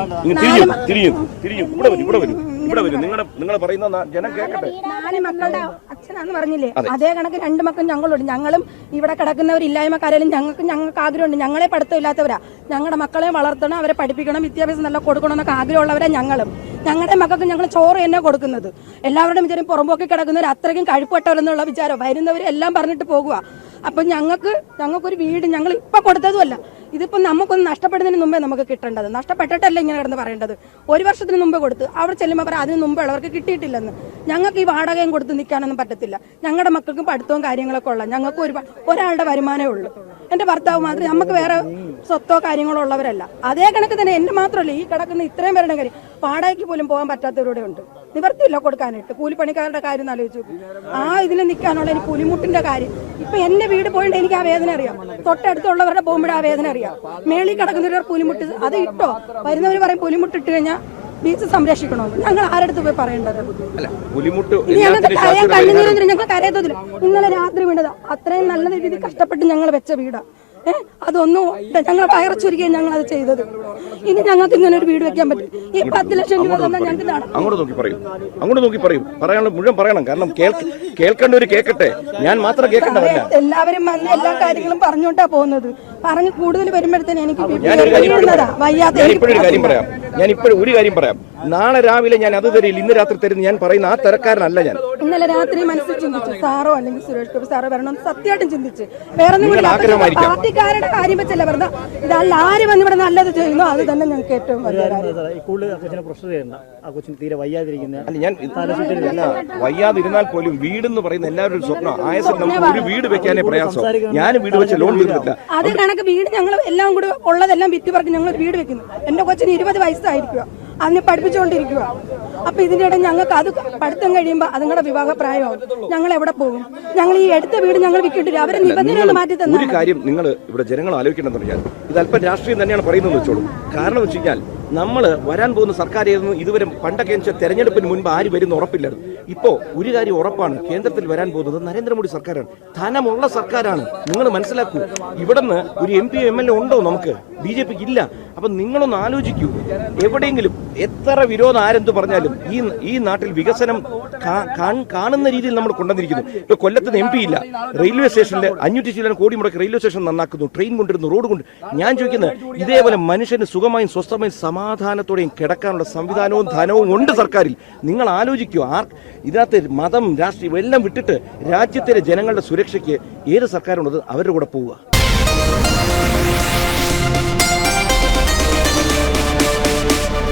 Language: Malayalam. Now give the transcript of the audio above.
പറഞ്ഞില്ലേ തിരിഞ്ഞു തിരിഞ്ഞു തിരിയും ഇവിടെ വരും ഇവിടെ വരും ഇവിടെ വരും. നിങ്ങളുടെ നിങ്ങൾ പറയുന്ന ജനം കേൾക്കട്ടെ നാല് മക്കളുടെ അച്ഛനാന്ന് പറഞ്ഞില്ലേ? അതേ. കണക്ക് രണ്ട് മക്കളും ഞങ്ങളുണ്ട്. ഞങ്ങളും ഇവിടെ കിടക്കുന്നവരില്ലായ്മക്കാരും ഞങ്ങൾക്ക് ഞങ്ങൾക്ക് ആഗ്രഹമുണ്ട്. ഞങ്ങളെ പഠിത്തമില്ലാത്തവരാ. ഞങ്ങളുടെ മക്കളെ വളർത്തണം അവരെ പഠിപ്പിക്കണം വിദ്യാഭ്യാസം നല്ല കൊടുക്കണം എന്നൊക്കെ ആഗ്രഹമുള്ളവരാ ഞങ്ങളും. ഞങ്ങളുടെ മക്കൾക്ക് ഞങ്ങൾ ചോറ് തന്നെ കൊടുക്കുന്നത്. എല്ലാവരുടെയും വിചാരം പുറമ്പോക്കി കിടക്കുന്നവർ അത്രയ്ക്കും കഴിപ്പട്ടവരെന്നുള്ള വിചാരം. വരുന്നവർ എല്ലാം പറഞ്ഞിട്ട് പോകുക അപ്പൊ ഞങ്ങൾക്ക് ഞങ്ങൾക്കൊരു വീട് ഞങ്ങൾ ഇപ്പൊ കൊടുത്തതുമല്ല. ഇതിപ്പോ നമുക്കൊന്ന് നഷ്ടപ്പെടുന്നതിന് മുമ്പേ നമുക്ക് കിട്ടേണ്ടത്. നഷ്ടപ്പെട്ടിട്ടല്ല ഇങ്ങനെ കിടന്ന് പറയേണ്ടത്. ഒരു വർഷത്തിന് മുമ്പേ കൊടുത്ത് അവിടെ ചെല്ലുമ്പോൾ പറയാം അതിന് മുമ്പേ ഉള്ളവർക്ക് കിട്ടിയിട്ടില്ലെന്ന്. ഞങ്ങൾക്ക് ഈ വാടകയും കൊടുത്ത് നിൽക്കാനൊന്നും പറ്റത്തില്ല. ഞങ്ങളുടെ മക്കൾക്കും പഠിത്തവും കാര്യങ്ങളൊക്കെ ഉള്ള ഞങ്ങൾക്ക് ഒരു ഒരാളുടെ വരുമാനമേ ഉള്ളൂ. എന്റെ ഭർത്താവ് മാത്രമേ നമുക്ക് വേറെ സ്വത്തോ കാര്യങ്ങളോ ഉള്ളവരല്ല. അതേ കണക്ക് തന്നെ എന്റെ മാത്രമല്ല. ഈ കിടക്കുന്ന ഇത്രയും പേരുടെ കാര്യം വാടകയ്ക്ക് പോലും പോകാൻ പറ്റാത്തവരോടെ ഉണ്ട്. നിവർത്തിയില്ല കൊടുക്കാനായിട്ട്. കൂലിപ്പണിക്കാരുടെ കാര്യം ആലോചിച്ചു ആ ഇതിൽ നിൽക്കാനുള്ള എനിക്ക് പുലിമുട്ടിന്റെ കാര്യം. ഇപ്പൊ എന്റെ വീട് പോയിട്ട് എനിക്ക് ആ വേദന അറിയാം. തൊട്ടടുത്തുള്ളവരുടെ പോകുമ്പോഴേ ആ വേദന അറിയാം. മേളിൽ കിടക്കുന്നവരുടെ പുലിമുട്ട് അത് ഇട്ടോ? വരുന്നവർ പറയും പുലിമുട്ട് ഇട്ട് കഴിഞ്ഞാൽ ബീച്ച് സംരക്ഷിക്കണമെന്ന് ഞങ്ങൾ ആരടുത്ത് പോയി പറയേണ്ടത്? ഞങ്ങൾക്ക് കരയാൻ ഞങ്ങൾക്ക് കരയത്തില്ല ഇന്നലെ രാത്രി വീണതാ. അത്രയും നല്ല രീതിയിൽ കഷ്ടപ്പെട്ട് ഞങ്ങൾ വെച്ച വീടാ. ഏഹ് അതൊന്നും ഞങ്ങൾ പയറച്ചൊരുക്കുകയും ഞങ്ങൾ അത് ചെയ്തത്. ഇനി ഞങ്ങൾക്ക് ഇങ്ങനെ ഒരു വീട് വെക്കാൻ പറ്റും. ഈ പത്ത് ലക്ഷം രൂപ തന്നാൽ ഞങ്ങൾക്ക് അങ്ങോട്ട് നോക്കി പറയും. അങ്ങോട്ട് നോക്കി പറയും. പറയാനുള്ള മുഴുവൻ പറയണം. കാരണം കേൾക്കേണ്ട ഒരു കേൾക്കട്ടെ ഞാൻ മാത്രം കേൾക്കേണ്ടതല്ല എല്ലാവരും വന്ന് എല്ലാ കാര്യങ്ങളും പറഞ്ഞോട്ടാ പോകുന്നത്. പറഞ്ഞ് കൂടുതൽ വരുമ്പോഴത്തേന് എനിക്ക്. വയ്യാത്ത ഇപ്പോഴൊരു കാര്യം പറയാം. ഞാൻ ഇപ്പോഴും ഒരു കാര്യം പറയാം. നാളെ രാവിലെ ഞാൻ അത് തരില്ല ഇന്ന് രാത്രി തരുന്ന ഞാൻ പറയുന്ന ആ തരക്കാരനല്ല ഞാൻ. ഇന്നലെ രാത്രി മനസ്സിൽ ചിന്തിച്ചു സാറോ അല്ലെങ്കിൽ സുരേഷ് ഗോപി സാറോ വരണം സത്യമായിട്ടും ചിന്തിച്ച്. വേറെ ഒന്നും കൂടി. പാർട്ടിക്കാരുടെ കാര്യം വെച്ചല്ല വെറുതെ ഇതല്ല ആര് വന്ന് ഇവിടെ നല്ലത് ചെയ്യുന്നു? അത് തന്നെ ഞങ്ങൾക്ക് ഏറ്റവും വലിയ ഞാൻ വയ്യാതിരുന്നാൽ പോലും വീട് എന്ന് പറയുന്ന എല്ലാവരും ഒരു സ്വപ്നം. ആയസം നമുക്ക് ഒരു വീട് വെക്കാനേ പ്രയാസം. ഞാൻ വീട് വെച്ച ലോൺ തീർന്നില്ല അത് കണക്ക് വീട് ഞങ്ങൾ എല്ലാം കൂടി ഉള്ളതെല്ലാം വിറ്റ് പറഞ്ഞ് ഞങ്ങൾ വീട് വെക്കുന്നു. എന്റെ കൊച്ചിന് ഇരുപത് വയസ്സായിരിക്കുക അതിനെ പഠിപ്പിച്ചുകൊണ്ടിരിക്കുക. അപ്പൊ ഇതിന്റെ ഇടയിൽ ഞങ്ങൾക്ക് അത് പഠിത്തം കഴിയുമ്പോൾ അതുങ്ങളുടെ വിവാഹ പ്രായമാവും ഞങ്ങൾ എവിടെ പോകും? ഞങ്ങൾ ഈ എടുത്ത വീട് ഞങ്ങൾ വിൽക്കിട്ടില്ല അവരെ നിബന്ധനകൾ മാറ്റി തന്നെ ഒരു കാര്യം നിങ്ങൾ ഇവിടെ ജനങ്ങൾ ആലോചിക്കണമെന്ന് പറഞ്ഞാൽ ഇത് അല്പം രാഷ്ട്രീയം തന്നെയാണ് പറയുന്നത് വെച്ചോളൂ. കാരണം വെച്ചാൽ വെച്ച് കഴിഞ്ഞാൽ നമ്മൾ വരാൻ പോകുന്ന സർക്കാർ ഇതുവരെ പണ്ടൊക്കെ വെച്ചാൽ തെരഞ്ഞെടുപ്പിന് മുൻപ് ആര് വരുന്ന ഉറപ്പില്ലായിരുന്നു. ഇപ്പോ ഒരു കാര്യം ഉറപ്പാണ്. കേന്ദ്രത്തിൽ വരാൻ പോകുന്നത് നരേന്ദ്രമോദി സർക്കാരാണ്. ധനമുള്ള സർക്കാരാണ്. നിങ്ങൾ മനസ്സിലാക്കൂ ഇവിടുന്ന് ഒരു M P M L A ഉണ്ടോ നമുക്ക്? ബി ജെ പിക്ക് ഇല്ല. അപ്പൊ നിങ്ങളൊന്ന് ആലോചിക്കൂ. എവിടെയെങ്കിലും എത്ര വിരോധം ആരെന്ത് പറഞ്ഞാലും ഈ ഈ നാട്ടിൽ വികസനം കാണുന്ന രീതിയിൽ നമ്മൾ കൊണ്ടുവന്നിരിക്കുന്നു. ഇപ്പൊ കൊല്ലത്ത് എം പി ഇല്ല. റെയിൽവേ സ്റ്റേഷനിൽ അഞ്ഞൂറ്റി ചില്ലാൻ കോടി മുടക്കി റെയിൽവേ സ്റ്റേഷൻ നന്നാക്കുന്നു. ട്രെയിൻ കൊണ്ടിരുന്നു റോഡ് കൊണ്ട് ഞാൻ ചോദിക്കുന്നത് ഇതേപോലെ മനുഷ്യന് സുഖമായും സ്വസ്ഥമായും സമാധാനത്തോടെയും കിടക്കാനുള്ള സംവിധാനവും ധനവും ഉണ്ട് സർക്കാരിൽ. നിങ്ങൾ ആലോചിക്കൂ ആർ ഇതിനകത്ത് മതം രാഷ്ട്രീയം എല്ലാം വിട്ടിട്ട് രാജ്യത്തിലെ ജനങ്ങളുടെ സുരക്ഷയ്ക്ക് ഏത് സർക്കാരുണ്ടത് അവരുടെ കൂടെ പോവുക.